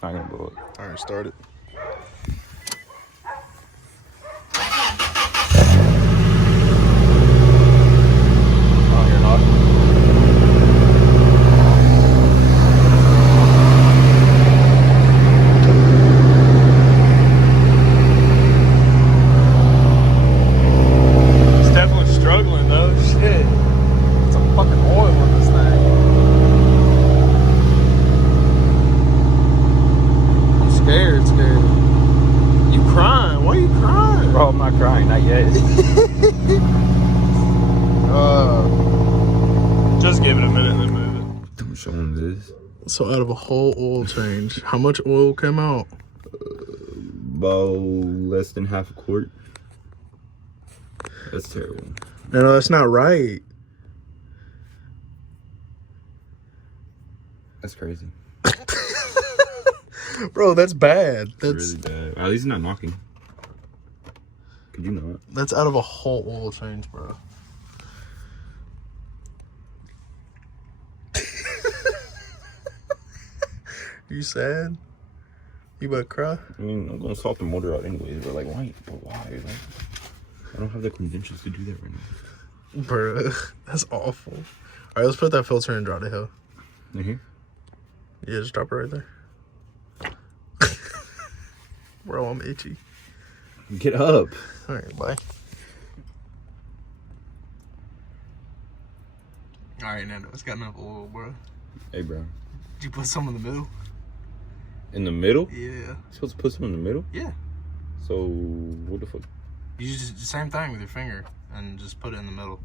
It's not gonna blow up. All right, start it. Oh, you're not. It's definitely struggling though. Shit. It's a fucking oil in this thing. I'm scared. You crying? Why are you crying? Bro, I'm not crying, not yet. Just give it a minute and then move it. I'm showing this. So out of a whole oil change, how much oil came out? About less than half a quart. That's terrible. No, that's not right. That's crazy. Bro, that's bad. That's really bad. At least it's not knocking. Could you not? That's out of a whole oil change, bro. You sad? You about to cry? I mean, I'm gonna swap the motor out anyways, but like, why? But why? Like, I don't have the credentials to do that right now. Bro, that's awful. All right, let's put that filter in, dry the hell. In here? Yeah, just drop it right there. Bro, I'm itchy. Get up. All right, bye. All right, Nando, it's got enough oil, bro. Hey, bro. Did you put some in the middle? In the middle? Yeah. You're supposed to put some in the middle? Yeah. So, what the fuck? You just the same thing with your finger and just put it in the middle.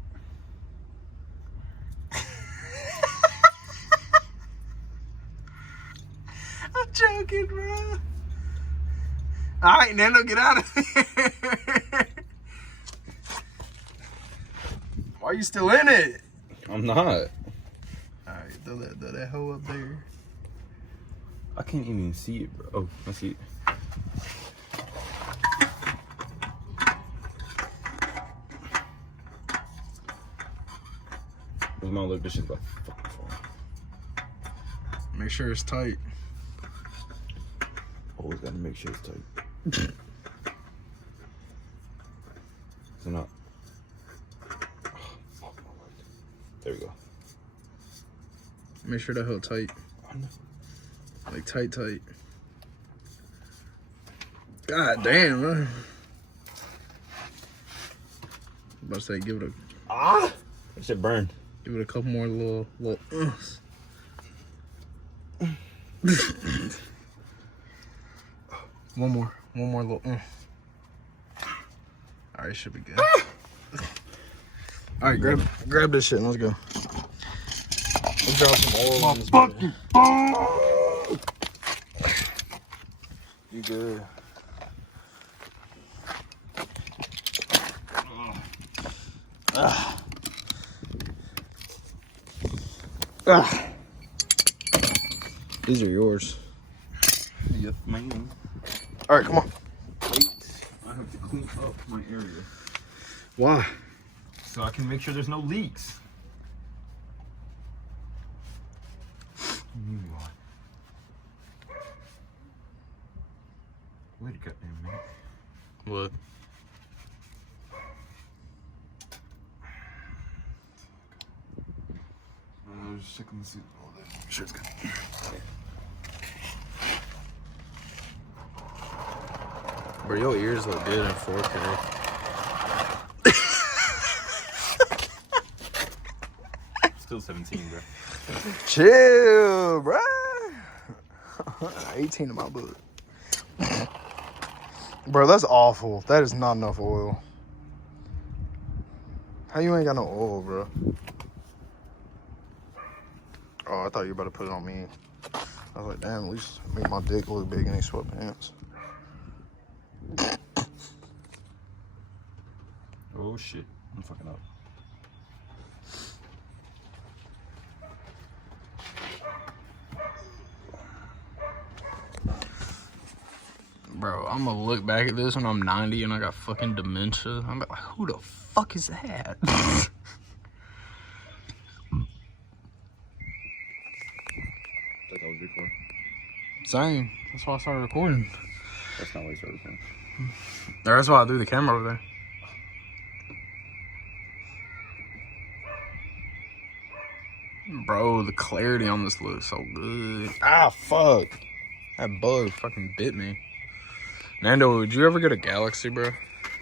I'm joking, bro. All right, Nando, get out of here. Why are you still in it? I'm not. All right, throw that hoe up there. I can't even see it, bro. Oh, I see it. With my look, this shit's about fucking fall. Make sure it's tight. Always gotta make sure it's tight. So not. Oh, fuck my leg. There we go. Make sure that hoe tight. Like tight. God damn, man. I'm about to say, give it a. Ah! That shit burned. Give it a couple more little. One more little. All right, should be good. All right, grab this shit and let's go. Let's drop some oil on this fucking phone. You good? These are yours. Yes, man. All right, come on. Wait, I have to clean up my area. Why? So I can make sure there's no leaks. Wait a goddamn minute. What? Just checking the seat. Oh, that shit's good. Bro, your ears look good in 4K. Still 17, bro. Chill, bro. 18 in my book. Bro, that's awful. That is not enough oil. How you ain't got no oil, bro? Oh, I thought you were about to put it on me. I was like, damn, at least make my dick look big in these sweatpants. Oh shit, I'm fucking up. Bro, I'm gonna look back at this when I'm 90 and I got fucking dementia. I'm like, who the fuck is that? Like I was before. Same. That's why I started recording. That's not why you started recording. That's why I threw the camera over there. Bro, the clarity on this looks so good. Ah, fuck. That bug fucking bit me. Nando, would you ever get a Galaxy, bro?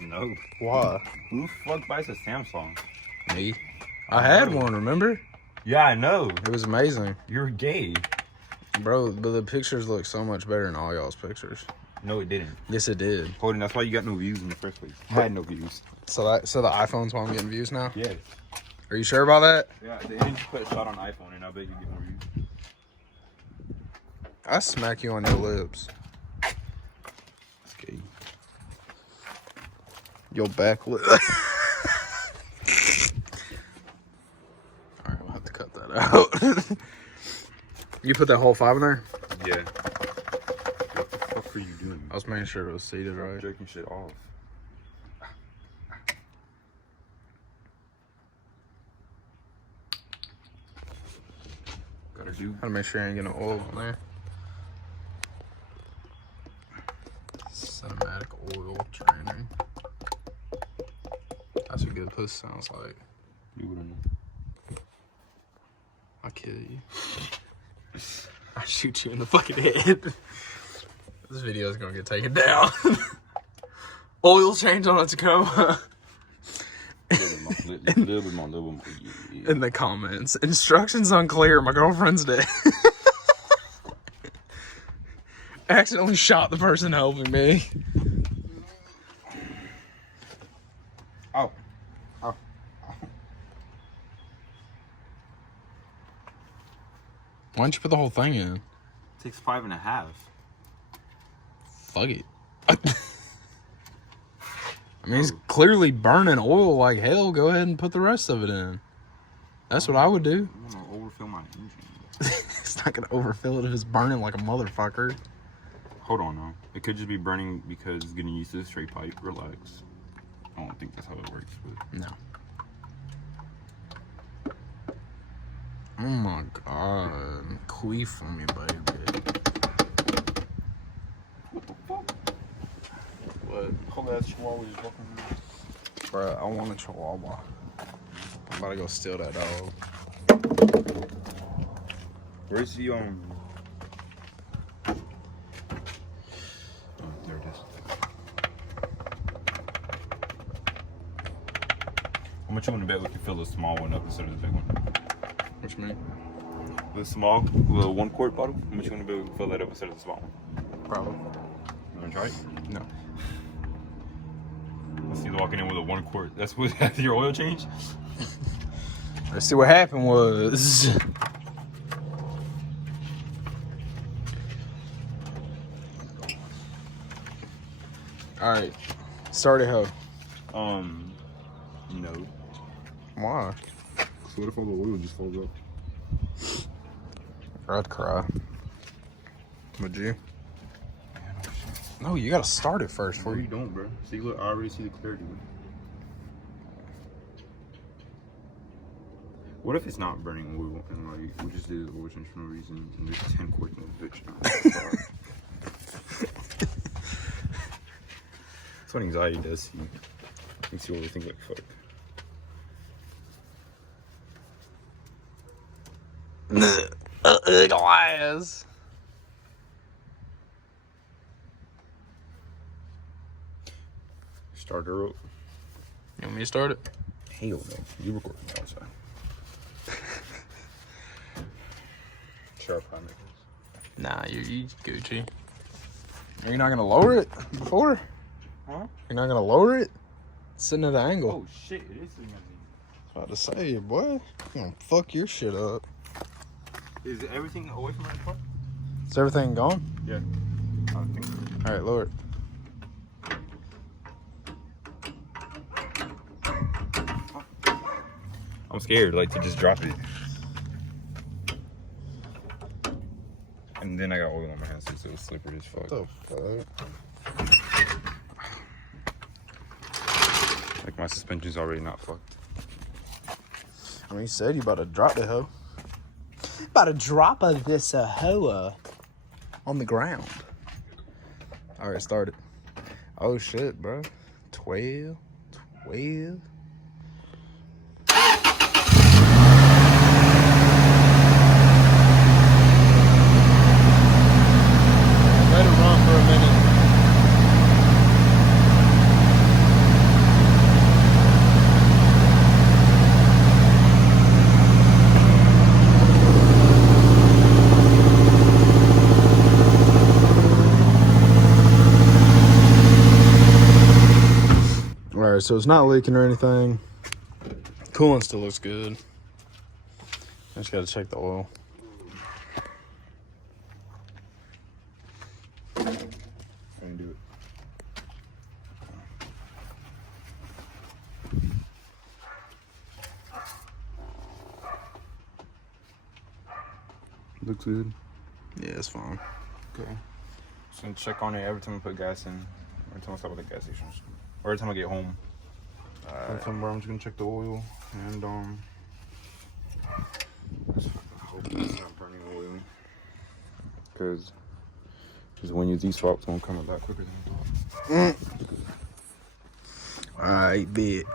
No. Why? Who the fuck buys a Samsung? Me. I had one, remember? Yeah, I know. It was amazing. You're gay. Bro, but the pictures look so much better than all y'all's pictures. No, it didn't. Yes, it did. Holden, that's why you got no views in the first place. I had no views. So the iPhone's why I'm getting views now? Yeah. Are you sure about that? Yeah, they didn't put a shot on iPhone, and I bet you get more views. I smack you on your lips. That's gay. Your back lip. Alright, we'll have to cut that out. You put that whole 5 in there? Yeah. What the fuck are you doing? I was making sure it was seated right. Jerking shit off. Gotta make sure I ain't getting no oil on there. Cinematic oil training. That's what good pussy sounds like. You wouldn't know. I'll kill you. I'll shoot you in the fucking head. This video is gonna get taken down. Oil change on a Tacoma. Little bit more. Yeah. In the comments. Instructions unclear. My girlfriend's dead. Accidentally shot the person helping me. Oh. Oh. Why don't you put the whole thing in? It takes 5.5. Fuck it. I mean, it's clearly burning oil like hell. Go ahead and put the rest of it in. That's what I would do. I'm gonna overfill my engine. It's not gonna overfill it if it's burning like a motherfucker. Hold on now. It could just be burning because it's getting used to the straight pipe. Relax. I don't think that's how it works, but No. Oh my god. Queef on me, baby. what the fuck? What? Whole ass chihuahua is walking around. Bruh, I want a chihuahua. I'm about to go steal that dog. Where's the Oh, there it is. How much you want to bet we can fill the small one up instead of the big one? What you mean? The small, the 1 quart bottle? How much you want to bet we can fill that up instead of the small one? Probably. You want to try it? No. Let's see, walking in with a 1 quart. That's what after your oil change? Let's see what happened was. Alright. Start it, ho. No. Why? So what if all the oil just falls up? I'd cry. Would you? No, you gotta start it first No, you don't, bro. See, look, I already see the clarity. What if it's not burning oil and like we just did oil change for no reason and there's 10 quarts in the bitch now? That's what anxiety does to you. Makes you overthink like fuck. Glass. Start her up. You want me to start it? Hell no. You record me outside. Sharp eye makers. Nah, you Gucci. Are you not gonna lower it before? Huh? You're not gonna lower it? It's sitting at an angle. Oh shit, it is sitting I was about to say, boy, you gonna fuck your shit up. Is everything away from my car? Is everything gone? Yeah. I think so. Alright, lower it. I'm scared, like, to just drop it. And then I got oil on my hands, so it was slippery as fuck. What the fuck? Like, my suspension's already not fucked. I mean, you said you about to drop the hoe. About to drop of this hoa. On the ground. All right, started. Oh shit, bro. 12. Let it run for a minute. Alright, so it's not leaking or anything. Coolant still looks good. I just gotta check the oil. I can do it. Looks good. Yeah, it's fine. Okay. So check on it every time I put gas in. Every time I stop at the gas station. Or every time I get home. Every time I'm just gonna check the oil and I hope it's not burning oil. Because when you these swaps won't come a lot quicker than I thought. Alright, bet.